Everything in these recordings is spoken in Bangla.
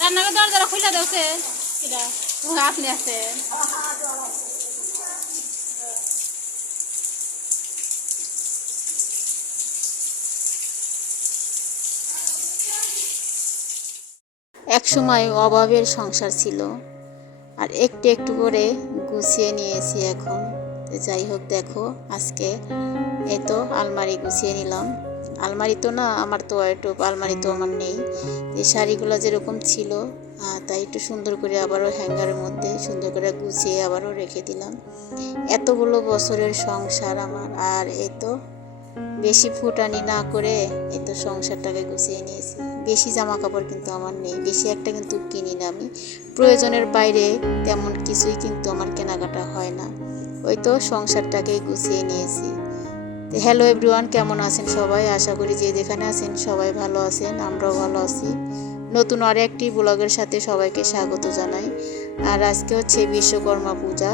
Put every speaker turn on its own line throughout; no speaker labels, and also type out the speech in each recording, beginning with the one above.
রান্নাঘর খুলে দেওছে আপনি আছেন। এক সময় অভাবের সংসার ছিল, আর একটু একটু করে গুছিয়ে নিয়েছি এখন। যাই হোক, দেখো, আজকে এই তো আলমারি গুছিয়ে নিলাম। আলমারি তো না, আমার তো একটু আলমারি তো আমার নেই। এই শাড়িগুলো যেরকম ছিল তাই একটু সুন্দর করে আবারও হ্যাঙ্গারের মধ্যে সুন্দর করে গুছিয়ে আবারও রেখে দিলাম। এতগুলো বছরের সংসার আমার, আর এই তো বেশি ফুটানি না করে এই তো সংসারটাকে গুছিয়ে নিয়েছি। বেশি জামা কাপড় কিন্তু আমার নেই, বেশি একটা কিন্তু কিনি না আমি। প্রয়োজনের বাইরে তেমন কিছুই কিন্তু আমার কেনাকাটা হয় না। ওই তো সংসারটাকেই গুছিয়ে নিয়েছি। হ্যালো এভরিওয়ান কেমন আছেন সবাই? আশা করি যে যেখানে আছেন সবাই ভালো আছেন, আমরাও ভালো আছি। নতুন আর একটি ব্লগের সাথে সবাইকে স্বাগত জানাই। আর আজকে হচ্ছে বিশ্বকর্মা পূজা।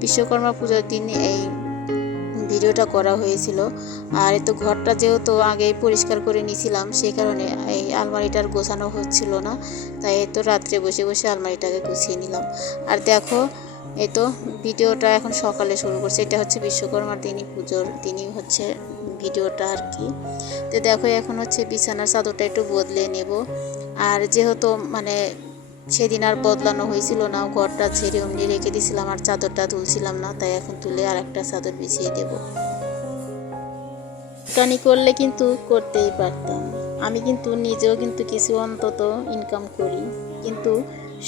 বিশ্বকর্মা পূজার দিন এই ভিডিওটা করা হয়েছিল। আর তো ঘরটা যেহেতু আগেই পরিষ্কার করে নিয়েছিলাম, সেই কারণে এই আলমারিটার গোছানো হচ্ছিল না। তাই তো রাত্রে বসে বসে আলমারিটাকে গুছিয়ে নিলাম। আর দেখো এই তো ভিডিওটা এখন সকালে শুরু করছে। এটা হচ্ছে বিশ্বকর্মার দিনই পুজোর দিনই হচ্ছে ভিডিওটা আর কি। তো দেখো, এখন হচ্ছে বিছানার চাদরটা একটু বদলে নেব। আর যেহেতু মানে সেদিন আর বদলানো হয়েছিল না, ঘরটা ছেড়ে অমনি রেখে দিয়েছিলাম আর চাদরটা তুলছিলাম না, তাই এখন তুলে আর একটা চাদর বিছিয়ে দেব। টানি করলে কিন্তু করতেই পারতাম। আমি কিন্তু নিজেও কিন্তু কিছু অন্তত ইনকাম করি। কিন্তু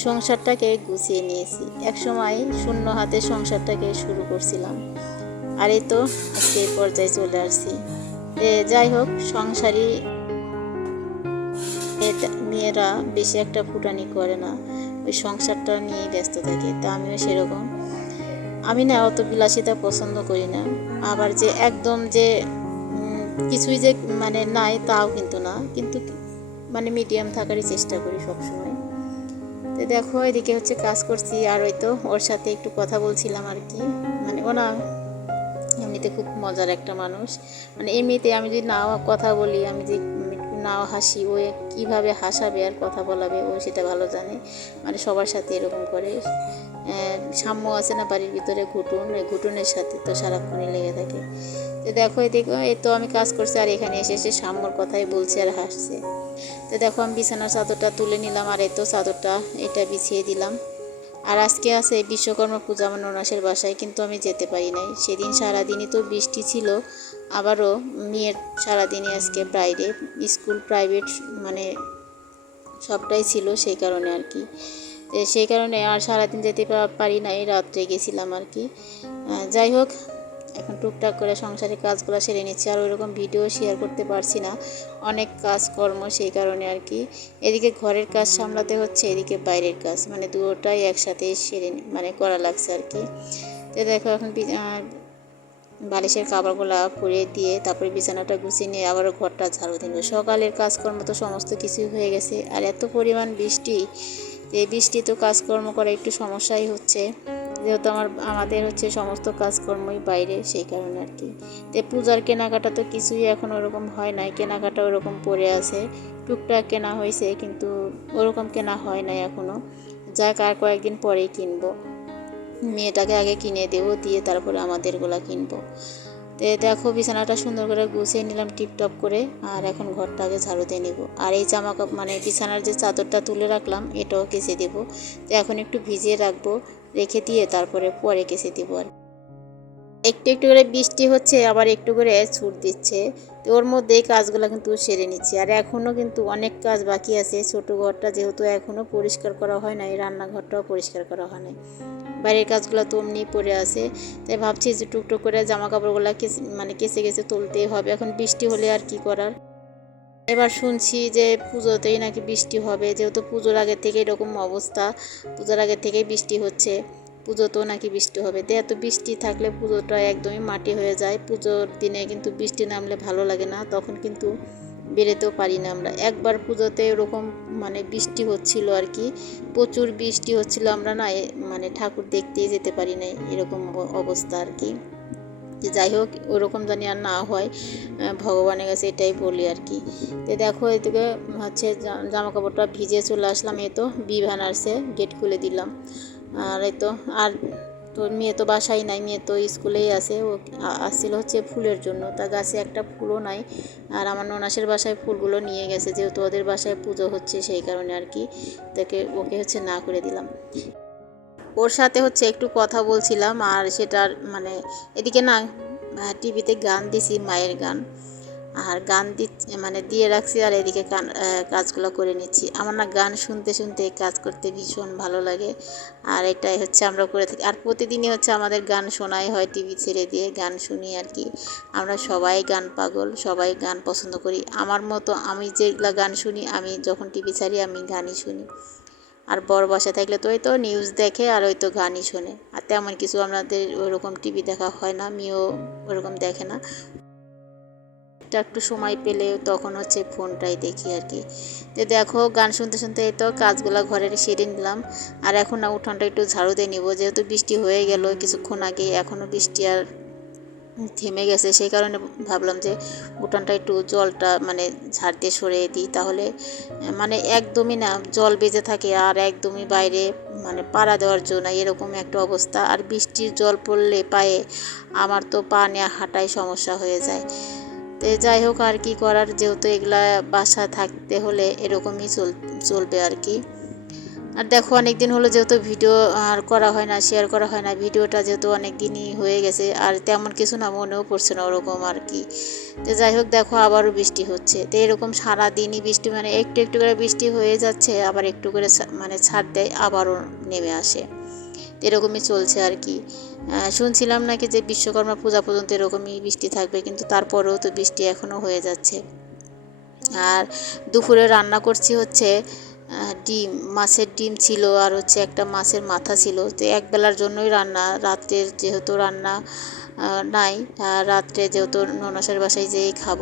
সংসারটাকে গুছিয়ে নিয়েছি। এক সময় শূন্য হাতে সংসারটাকে শুরু করছিলাম। আর এই তো আজকে এই পর্যায়ে চলে আসছি। যাই হোক সংসারই মেয়েরা বেশি একটা ফুটানি করে না। ওই সংসারটা নিয়ে ব্যস্ত থাকে, তা আমিও সেরকম। আমি না অত বিলাসিতা পছন্দ করি না। আবার যে একদম যে কিছুই যে মানে নাই তাও কিন্তু না। কিন্তু মানে মিডিয়াম থাকারই চেষ্টা করি সবসময়। তো দেখো, এদিকে হচ্ছে কাজ করছি আর ওই তো ওর সাথে একটু কথা বলছিলাম আর কি। মানে ও না এমনিতে খুব মজার একটা মানুষ। মানে এমনিতে আমি যদি নাও কথা বলি, আমি যে নাও হাসি, ও কীভাবে হাসাবে আর কথা বলাবে ও সেটা ভালো জানে। মানে সবার সাথে এরকম করে। সাম্য আছে না বাড়ির ভিতরে ঘুটুন ঘুটুনের সাথে তো সারাক্ষণই লেগে থাকে। তো দেখো এদিকে, এই তো আমি কাজ করছি আর এখানে এসে এসে সাম্যর কথাই বলছে আর হাসছে। তো দেখো আমি বিছানার চাদরটা তুলে নিলাম আর এই তো চাদরটা এটা বিছিয়ে দিলাম। আর আজকে আছে বিশ্বকর্মা পূজা আমার ননাসের বাসায়, কিন্তু আমি যেতে পারি নাই। সেদিন সারাদিনই তো বৃষ্টি ছিল, আবারও মেয়ের সারাদিনই আজকে বাইরে। স্কুল, প্রাইভেট মানে সবটাই ছিল সেই কারণে আর কি। সেই কারণে আর সারাদিন যেতে পারি নাই, রাত্রে গেছিলাম আর কি। যাই হোক এখন টুকটাক করে সংসারের কাজগুলো সেরে নিচ্ছি আর ওইরকম ভিডিও শেয়ার করতে পারছি না। অনেক কাজকর্ম সেই কারণে আর কি। এদিকে ঘরের কাজ সামলাতে হচ্ছে, এদিকে বাইরের কাজ। মানে দুটোটাই একসাথে সেরে মানে করা লাগছে আর কি। তো দেখো এখন বালিশের কাপড়গুলো পরিয়ে দিয়ে তারপরে বিছানাটা গুছিয়ে নিয়ে আবারও ঘরটা ঝাড়ু দিন সকালের কাজকর্ম তো সমস্ত কিছুই হয়ে গেছে। আর এত পরিমাণ বৃষ্টি, এই বৃষ্টি তো কাজকর্ম করা একটু সমস্যাই হচ্ছে। যেহেতু আমার, আমাদের হচ্ছে সমস্ত কাজকর্মই বাইরে, সেই কারণে আর কি। তো পূজার কেনাকাটা তো কিছুই এখন ওরকম হয় নাই, কেনাকাটা ওরকম পড়ে আছে। টুকটাক কেনা হয়েছে, কিন্তু ওরকম কেনা হয় নাই এখনও যা কার কয়েকদিন পরেই কিনবো। মেয়েটাকে আগে কিনে দেবো, দিয়ে তারপরে আমাদেরগুলা কিনবো। তো দেখো বিছানাটা সুন্দর করে গুছিয়ে নিলাম, টিপটপ করে, আর এখন ঘরটা আগে ঝাড়ু দিয়ে নেব। আর এই জামা কাপড় মানে বিছানার যে চাদরটা তুলে রাখলাম, এটাও কেচে দেব। তো এখন একটু ভিজিয়ে রাখব, রেখে দিয়ে তারপরে পরে কেচে দেবো আর একটু একটু করে বৃষ্টি হচ্ছে, আবার একটু করে ছুট দিচ্ছে। তো ওর মধ্যেই কাজগুলো কিন্তু সেরে নিচ্ছি। আর এখনও কিন্তু অনেক কাজ বাকি আছে। ছোটো ঘরটা যেহেতু এখনও পরিষ্কার করা হয় না এই রান্নাঘরটাও পরিষ্কার করা হয় না বাইরের কাজগুলো তো অমনি পড়ে আছে। তাই ভাবছি যে টুকটুক করে জামা কাপড়গুলো মানে কেচে কেচে তুলতেই হবে। এখন বৃষ্টি হলে আর কি করার? এবার শুনছি যে পুজোতেই নাকি বৃষ্টি হবে। যেহেতু পুজোর আগে থেকে এরকম অবস্থা, পুজোর আগে থেকেই বৃষ্টি হচ্ছে। পুজোতেও নাকি বৃষ্টি হবে। তো এত বৃষ্টি থাকলে পুজোটা একদমই মাটি হয়ে যায়। পুজোর দিনে কিন্তু বৃষ্টি নামলে ভালো লাগে না। তখন কিন্তু বেরোতেও পারি না আমরা। একবার পুজোতে এরকম মানে বৃষ্টি হচ্ছিল আর কি, প্রচুর বৃষ্টি হচ্ছিল আমরা না, এ- মানে ঠাকুর দেখতেই যেতে পারি না এরকম অব- অবস্থা আর কি। যে যাই হোক, ওরকম জানি আর না হয় ভগবানের কাছে এটাই বলি আর কি। তো দেখো, এদিকে হচ্ছে জামা কাপড়টা ভিজে চলে আসলাম। এই তো বিভান আসছে, গেট খুলে দিলাম। আর এই তো, আর তোর মেয়ে তো বাসায় নাই, মেয়ে তো স্কুলেই আছে, ও আসছিল হচ্ছে ফুলের জন্য। তা গাছে একটা ফুলও নাই, আর আমার ননাসের বাসায় ফুলগুলো নিয়ে গেছে, যেহেতু ওদের বাসায় পুজো হচ্ছে সেই কারণে আর কি, তাকে, ওকে হচ্ছে না করে দিলাম। ওর সাথে হচ্ছে একটু কথা বলছিলাম, আর সেটার মানে এদিকে না টিভিতে গান দিছি, মায়ের গান। আর গান দি মানে দিয়ে রাখছি আর এদিকে কাজগুলো করে নিচ্ছি। আমার না গান শুনতে শুনতে কাজ করতে ভীষণ ভালো লাগে। আর এটাই হচ্ছে আমরা করে থাকি। আর প্রতিদিনই হচ্ছে আমাদের গান শোনাই হয় টিভি ছেড়ে দিয়ে, গান শুনি আর কি। আমরা সবাই গান পাগল, সবাই গান পছন্দ করি। আমার মতো আমি যেগুলা গান শুনি, আমি যখন টিভি ছাড়ি, আমি গানই শুনি। আর বড় বাসা থাকলে তো ওই তো নিউজ দেখে আর ওই তো গানই শোনে। আর তেমন কিছু আমাদের ওরকম টিভি দেখা হয় না, আমিও ওরকম দেখে না। একটা একটু সময় পেলে তখন হচ্ছে ফোনটাই দেখি আর কি। তো দেখো, গান শুনতে শুনতে তো কাজগুলো ঘরের সেরে নিলাম। আর এখন না উঠানটা একটু ঝাড়ু দিয়ে নিব। যেহেতু বৃষ্টি হয়ে গেল, কিছুক্ষণ আগে এখনও বৃষ্টি আর থেমে গেছে, সেই কারণে ভাবলাম যে উঠানটা একটু জলটা মানে ঝাড় দিয়ে সরিয়ে দিই। তাহলে মানে একদমই না জল বেজে থাকে আর একদমই বাইরে মানে পাড়া দেওয়ার জন্য এরকম একটা অবস্থা। আর বৃষ্টির জল পড়লে পায়ে আমার তো পা নেওয়া হাঁটায় সমস্যা হয়ে যায়। তো যাই হোক আর কি করার, যেহেতু এগুলা বাসা থাকতে হলে এরকমই চল, চলবে আর কি। আর দেখো অনেক দিন হলো যেহেতু ভিডিও আর করা হয় না শেয়ার করা হয় না, ভিডিওটা যেহেতু অনেক দিনই হয়ে গেছে, আর তেমন কিছু না মনেও পড়ছে না ওরকম আর কি। তো যাই হোক দেখো আবারও বৃষ্টি হচ্ছে, তো এরকম সারা দিনই বৃষ্টি মানে একটু একটু করে বৃষ্টি হয়ে যাচ্ছে, আবার একটু করে মানে ছাড় দেয়, আবারও নেমে আসে। এরকমই চলছে আর কি। শুনছিলাম নাকি যে বিশ্বকর্মা পূজা পর্যন্ত এরকমই বৃষ্টি থাকবে, কিন্তু তারপরেও তো বৃষ্টি এখনও হয়ে যাচ্ছে। আর দুপুরে রান্না করছি হচ্ছে ডিম, মাছের ডিম ছিল আর হচ্ছে একটা মাছের মাথা ছিল। তো এক বেলার জন্যই রান্না রাতের যেহেতু রান্না নাই, আর রাত্রে যেহেতু ননসের বাসায় যেই খাব,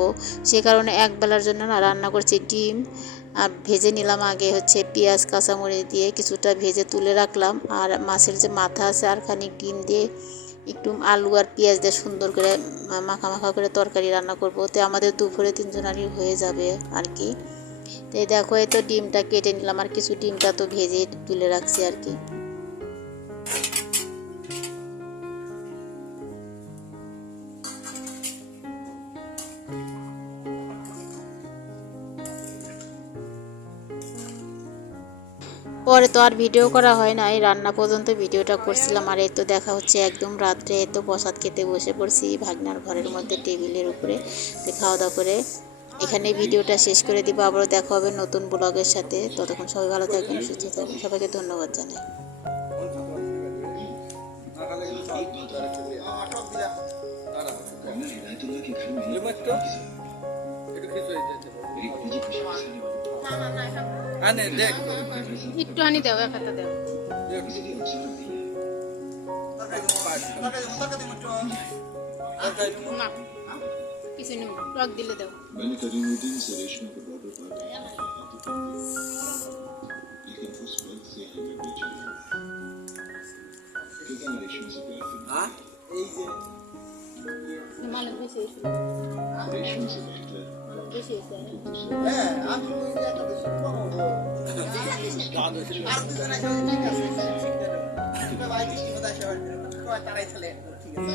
সে কারণে এক বেলার জন্য না রান্না করছি ডিম আর ভেজে নিলাম আগে হচ্ছে পেঁয়াজ, কাঁচামরিচ দিয়ে কিছুটা ভেজে তুলে রাখলাম। আর মাছের যে মাথা আছে আর খানিক ডিম দিয়ে একটু আলু আর পেঁয়াজ দিয়ে সুন্দর করে মাখা মাখা করে তরকারি রান্না করব। তো আমাদের দুপুরে তিনজনারই হয়ে যাবে আর কি। তো দেখো, এই তো ডিমটা কেটে নিলাম। আর কিছু ডিমটা তো ভেজে তুলে রাখছি আর কি। পরে তো আর ভিডিও করা হয় না। এই রান্না পর্যন্ত ভিডিওটা করছিলাম আর এই তো দেখা হচ্ছে একদম রাত্রে এই তো প্রসাদ খেতে বসে পড়ছি ভাগনার ঘরের মধ্যে টেবিলের উপরে। খাওয়া দাওয়া করে এখানে ভিডিওটা শেষ করে দিব। আবারও দেখা হবে নতুন ব্লগের সাথে। ততক্ষণ সবাই ভালো থাকবেন, সুস্থ থাকবেন। সবাইকে ধন্যবাদ জানাই।
একটু
হানি দেও এক হাতে দেও। না দিলে দেও।
হ্যাঁ আমি একটা বেশি কম হব আর দুজনে ঠিক আছে ভাই ঠিক আছে তারাই চলে ঠিক আছে